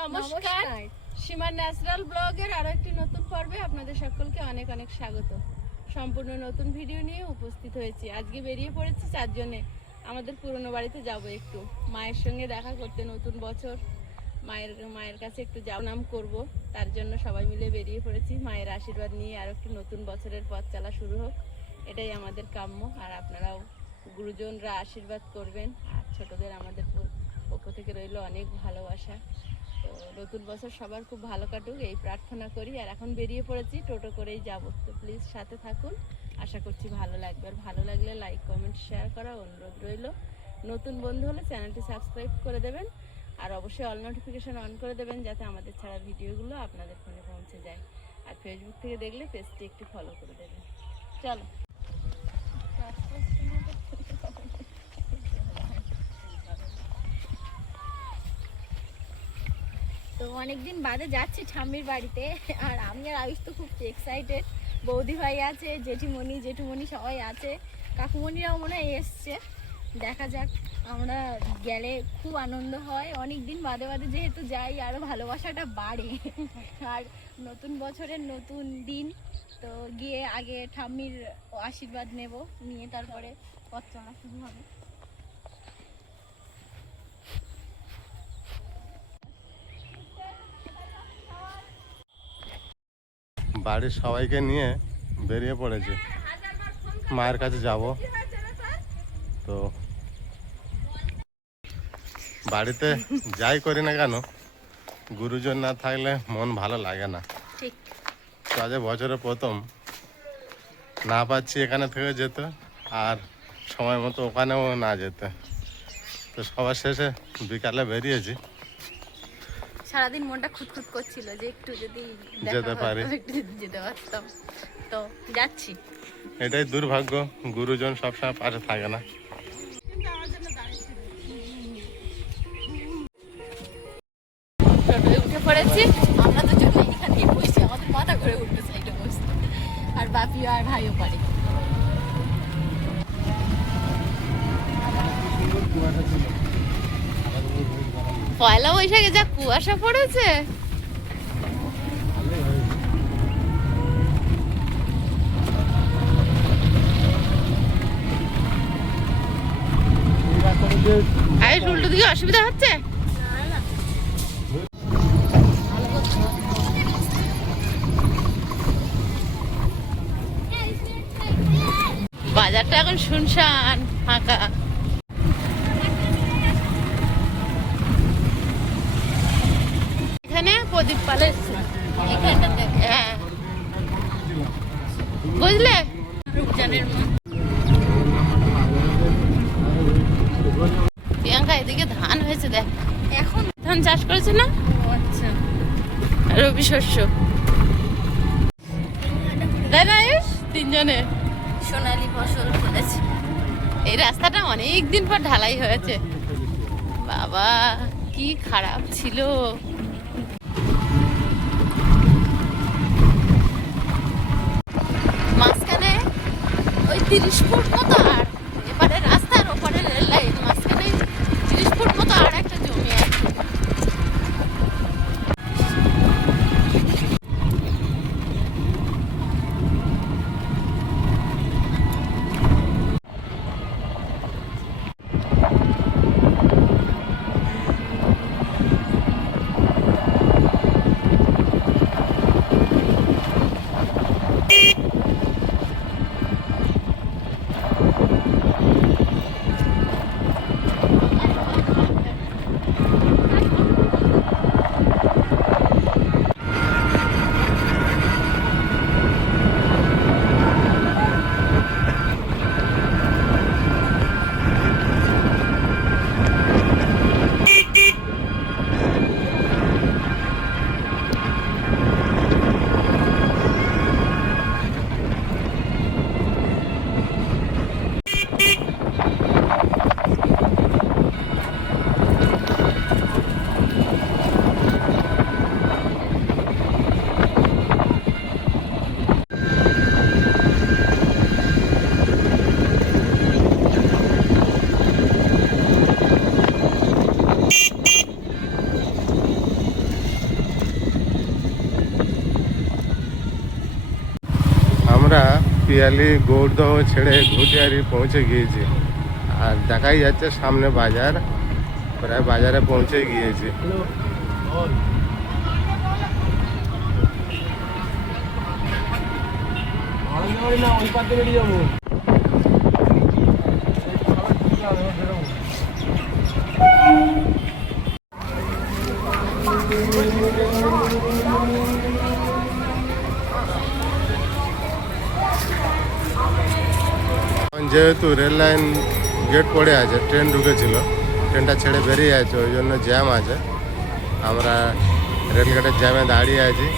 নমস্কার, সীমা ন্যাচারাল ব্লগের আরো একটি নতুন পর্বে আপনাদের সকলকে অনেক অনেক স্বাগত। সম্পূর্ণ নতুন ভিডিও নিয়ে উপস্থিত হয়েছি। আজকে বেরিয়ে পড়েছি চারজনে আমাদের পুরনো বাড়িতে যাব, একটু মায়ের সঙ্গে দেখা করতে। নতুন বছর মায়ের কাছে একটু নাম করব, তার জন্য সবাই মিলে বেরিয়ে পড়েছি। মায়ের আশীর্বাদ নিয়ে আর একটি নতুন বছরের পথ চলা শুরু হোক, এটাই আমাদের কাম্য। আর আপনারাও গুরুজনরা আশীর্বাদ করবেন, আর ছোটদের আমাদের পক্ষ থেকে রইল অনেক ভালোবাসা। তো নতুন বছর সবার খুব ভালো কাটুক এই প্রার্থনা করি। আর এখন বেরিয়ে পড়েছি, টোটো করেই যাব। তো প্লিজ সাথে থাকুন, আশা করছি ভালো লাগবে। আর ভালো লাগলে লাইক কমেন্ট শেয়ার করার অনুরোধ রইল। নতুন বন্ধু হলে চ্যানেলটি সাবস্ক্রাইব করে দেবেন, আর অবশ্যই অল নোটিফিকেশন অন করে দেবেন, যাতে আমাদের ছাড়া ভিডিওগুলো আপনাদের ফোনে পৌঁছে যায়। আর ফেসবুক থেকে দেখলে পেজটি একটু ফলো করে দেবেন। চলো। তো অনেকদিন বাদে যাচ্ছি ঠাম্মির বাড়িতে, আর আমি আর আয়ুষ তো খুব এক্সাইটেড। বৌদি ভাই আছে, জেঠুমণি সবাই আছে, কাকুমণিরাও মনে হয় এসছে। দেখা যাক, আমরা গেলে খুব আনন্দ হয়। অনেক দিন বাদে যেহেতু যাই, আরও ভালোবাসাটা বাড়ে। আর নতুন বছরের নতুন দিন, তো গিয়ে আগে ঠাম্মির আশীর্বাদ নিয়ে তারপরে পথ চলা শুরু হবে। বাড়ির সবাইকে নিয়ে বেরিয়ে পড়েছি, মায়ের কাছে যাব। তো বাড়িতে যাই করি না কেন, গুরুজন না থাকলে মন ভালো লাগে না। ঠিক। তো আজ বছরের প্রথম না পাচ্ছি এখানে থেকে যেতে, আর সময় মতো ওখানেও না যেতে। তো সবার শেষে বিকালে বেরিয়েছি। সারাদিন মনটা খুঁতখুত করছিল যে একটু যদি যেতে পারি, যেতে পারতাম। তো যাচ্ছি। এটাই দুর্ভাগ্য, গুরুজন সবসময় পাশে থাকে না। টোটোয় উঠে পড়েছি আমরা তো, জন্য এখানে বসছি। আমাদের মাথা ঘুরে উঠবে সাইডে বসতে, আর বাপিও আর ভাইও পারে। পয়লা বৈশাখে যা কুয়াশা পড়েছে। উল্টো দিকে অসুবিধা হচ্ছে। বাজারটা এখন শুনশান, ফাঁকা। এখানে প্রদীপ পালের এখানটাতে, হ্যাঁ বুঝলে, রূপজানের মা। প্রিয়াঙ্কা, এদিকে ধান হয়েছে দেখ। এখন ধান চাষ করেছে না? আচ্ছা, রবি শস্য। তাই না আয়ুষ? তিনজনে সোনালি ফসল ফলেছে। এই রাস্তাটা অনেক দিন পর ঢালাই হয়েছে। বাবা কি খারাপ ছিল। মাঝখানে ওই 30 ফুট মতো, আর এপারে রাস্তার ওপারে রেল লাইন, মাঝখানে 30 ফুট মতো আর একটা জমি আছে। পিয়ালি গৌরদহ ছেড়ে ঘুটিয়ারি পৌঁছে গিয়েছি। আর দেখাই যাচ্ছে সামনে বাজার, প্রায় বাজারে পৌঁছে গিয়েছি। যেহেতু রেল লাইন গেট পড়ে আছে, ট্রেন ঢুকেছিল, ট্রেনটা ছেড়ে বেরিয়ে আছে, ওই জন্য জ্যাম আছে। আমরা রেলগেটের জ্যামে দাঁড়িয়ে আছি।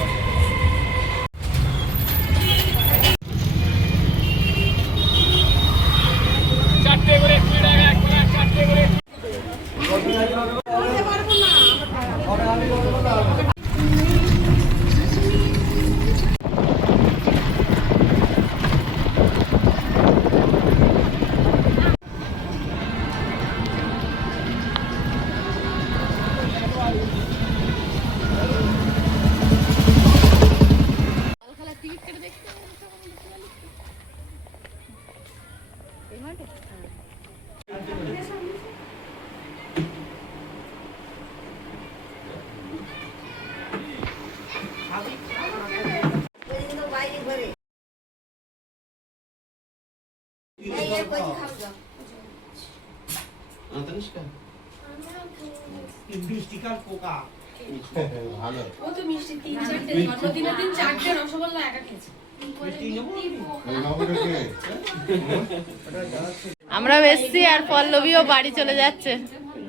আমরা এসছি আর পল্লবীও বাড়ি চলে যাচ্ছে,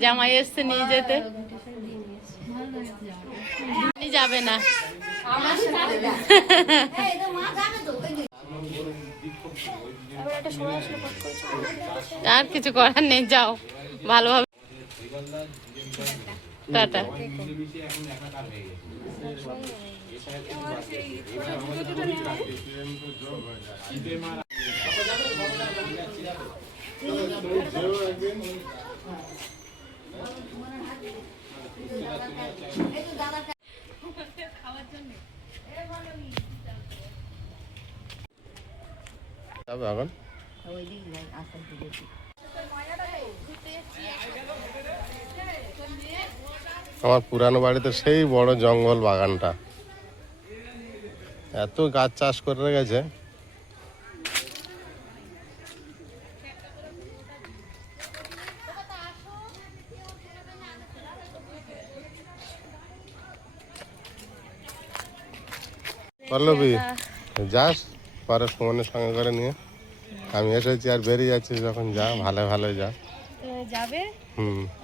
জামাই এসছে নিয়ে যেতে। যাবে না, আর কিছু করার নেই, যাও ভালোভাবে, টাটা। এখন আমার পুরানো বাড়িতে সেই বড় জঙ্গল বাগানটা, এত গাছ চাষ করে রেখেছে। পল্লবী যাস পরে ফোনের সঙ্গে করে নিয়ে, আমি এসেছি আর বেরিয়ে যাচ্ছি যখন, যা ভালো ভালো যা যাবে।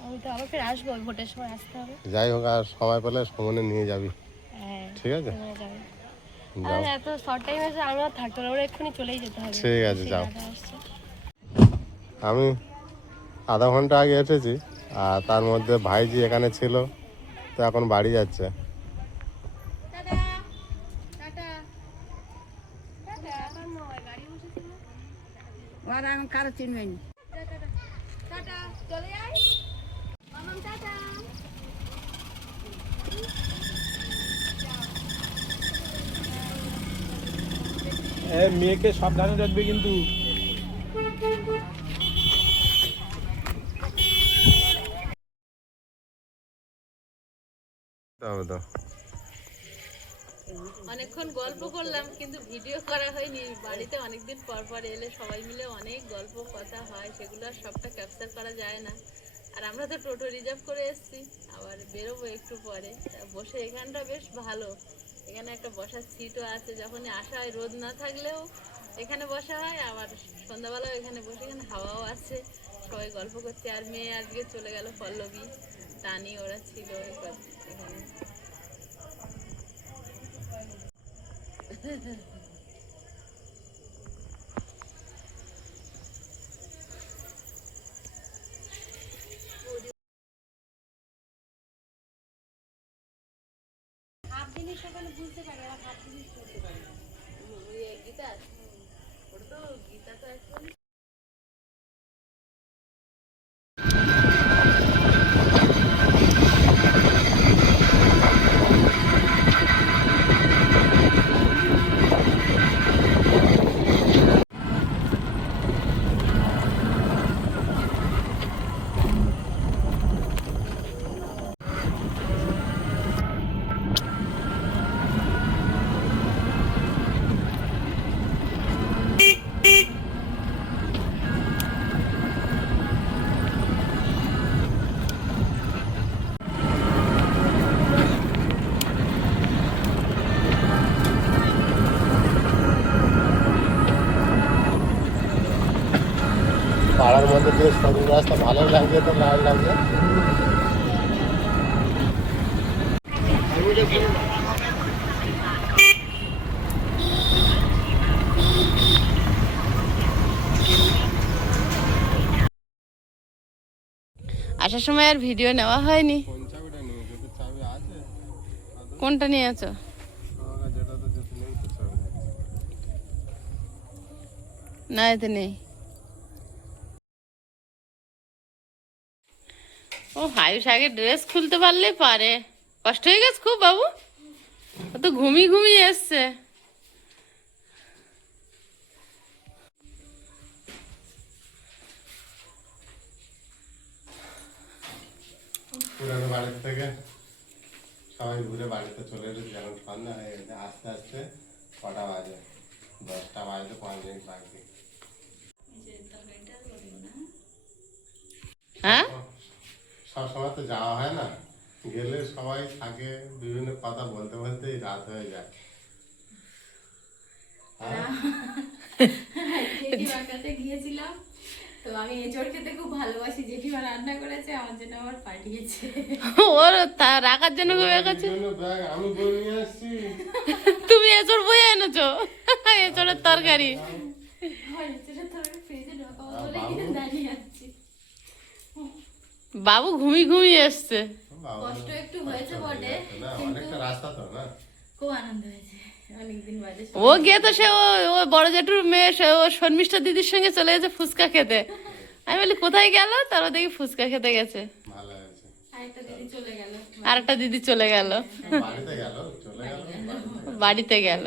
আমি তো আবার ফের আসবো, ভোটের সময় আসতে হবে। যাই হোক, আর সময় পেলে সমনে নিয়ে যাবি। হ্যাঁ ঠিক আছে, আর এত শর্ট টাইম আছে, আমরা থাকতে পারবো, এক্ষুনি চলেই যেতে হবে। ঠিক আছে যাও। আমি আধা ঘন্টা আগে এসেছি, আর তার মধ্যে ভাইজি এখানে ছিল, তো এখন বাড়ি যাচ্ছে। কারো চিনবেন মেয়েকে সাবধানে রাখবে কিন্তু। অনেকক্ষণ গল্প করলাম কিন্তু ভিডিও করা হয়নি। বাড়িতে অনেকদিন পর পর এলে সবাই মিলে অনেক গল্প কথা হয়, সেগুলো আর সবটা ক্যাপচার করা যায় না। আর আমরা তো টোটো রিজার্ভ করে এসেছি, আবার বেরোবো একটু পরে। বসে এখানটা বেশ ভালো, এখানে একটা বসার সিটও আছে, যখনই আসা হয় রোদ না থাকলেও এখানে বসা হয়, আবার সন্ধ্যাবেলাও এখানে বসে, এখানে হাওয়াও আছে, সবাই গল্প করছে। আর মেয়ে আজকে চলে গেল, পল্লবী, টানি, ওরা ছিল এখানে। সকালে বুঝতে পারে, আর হাত জিনিস করতে পারে। গীতা, ওটা তো গীতা তো একদম তার মধ্যে দিয়ে সরু রাস্তা ভালোই লাগছে, তো লাল লাগছে। আসার সময় আর ভিডিও নেওয়া হয়নি। কোন চাবিটা নিয়ে যেতে? চাবি আছে কোনটা নিয়ে আছো? আমার যেটা তো যেতে নেই তো চাবি। না, এতে নেই। ও আয়ুষ আগে ড্রেস খুলতে পারলে পারে। কষ্ট হয়ে গেছে খুব বাবু, ও তো ঘুমিয়ে ঘুমিয়ে এসছে। পুরানো বাড়ির থেকে সবাই ঘুরে বাড়িতে চলে এসেছে, এখন সন্ধ্যা হয়ে গেছে। আস্তে আস্তে কটা বাজে? 10টা বাজতে 5 মিনিট বাকি। হ্যাঁ, সবসময় তো যাওয়া হয় না, গেলে সবাই থাকে, বিভিন্ন কথা বলতে বলতেই রাত হয়ে যায়। জেঠিমার কাছে গিয়েছিলাম, তো আমি এঁচড় খেতে খুব ভালোবাসি। জেঠিমা রান্না করেছে, আমার জন্য আবার পাঠিয়েছে। ওর তা রাখার জন্য খুব এই কাছে। জন্য ব্যাগ আমি বই নিয়ে আসছি। তুমি এঁচড় বয়ে এনেছো, এঁচড়ের তরকারি। আমার এঁচড়ের তরকারি ফ্রিজে ঢোকাবো বলে দাঁড়িয়ে আছি। বাবু ঘুমিয়ে ঘুমিয়ে এসছে। বাবা, কষ্ট একটু হয়েছে বটে, না, অনেকটা রাস্তা তো না। খুব আনন্দ হয়েছে অনেকদিন বাদে। ও গিয়ে তো সে ও বড় জেঠুর মেয়ে, সে ও শর্মিষ্ঠা দিদির সঙ্গে চলে গেছে ফুচকা খেতে। আমি বলি কোথায় গেল, তারপর দেখি ফুচকা খেতে গেছে। ভালো হয়েছে। আরেকটা দিদি চলে গেল। আর একটা দিদি চলে গেল, বাড়িতে গেল, চলে গেল। বাড়িতে গেল।